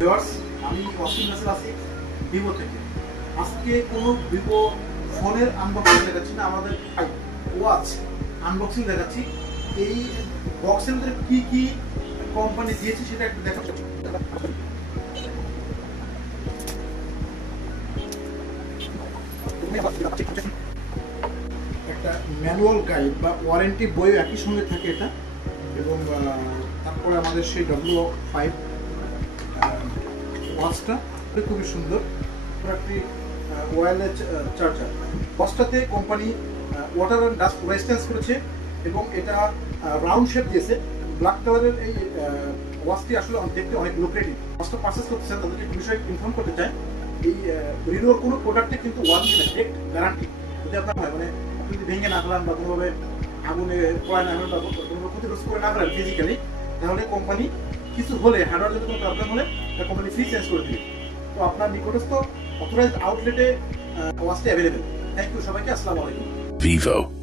Viewers, আমি ওয়াসিম নাসির আছি Vivo থেকে। আজকে কোনো ভিভো ফোনের আনবক্সিং দেখাচ্ছি না, আমাদের ওয়াচ আনবক্সিং দেখাচ্ছি। এই বক্সের মধ্যে কি কি কোম্পানি দিয়েছে সেটা একটু দেখাচ্ছি। একটা ম্যানুয়াল গাইড বা ওয়ারেন্টি বই একই সঙ্গে থাকে এটা, এবং তারপরে আমাদের সেই W5 ওয়াচটা খুবই সুন্দর, একটি ওয়্যারলেস চার্জার। ওয়াচটাতে company water and dust resistance করেছে এবং এটা রাউন্ড শেপ দিয়েছে। ব্ল্যাক কালারের এই ওয়াচটি আসলে দেখতে অনেক লুক্রেটিভ। ওয়াচটা পারচেস করতে চান তাদেরকে একটু বিষয়ে ইনফর্ম করতে চাই, এই রিনোর কোনো প্রোডাক্টে কিন্তু 1 ইয়ার ডেট গ্যারান্টি। যদি আপনার হয় মানে আপনি যদি ভেঙে না ফেলান বা কোনোভাবে আগুনে পড়ায় না ফেলেন বা কোনো ক্ষতিগ্রস্ত করে না ফেলেন ফিজিক্যালি, তাহলে কোম্পানি কিছু হলে হার্ডওয়্যার যদি কোনো প্রবলেম হলে কোম্পানি ফ্রি চেঞ্জ করে দিবে। তো আপনার নিকটস্থ অথরাইজড আউটলেটে ওয়াচটি অ্যাভেলেবেল। থ্যাংক ইউ সবাইকে, আসসালামু আলাইকুম। Vivo.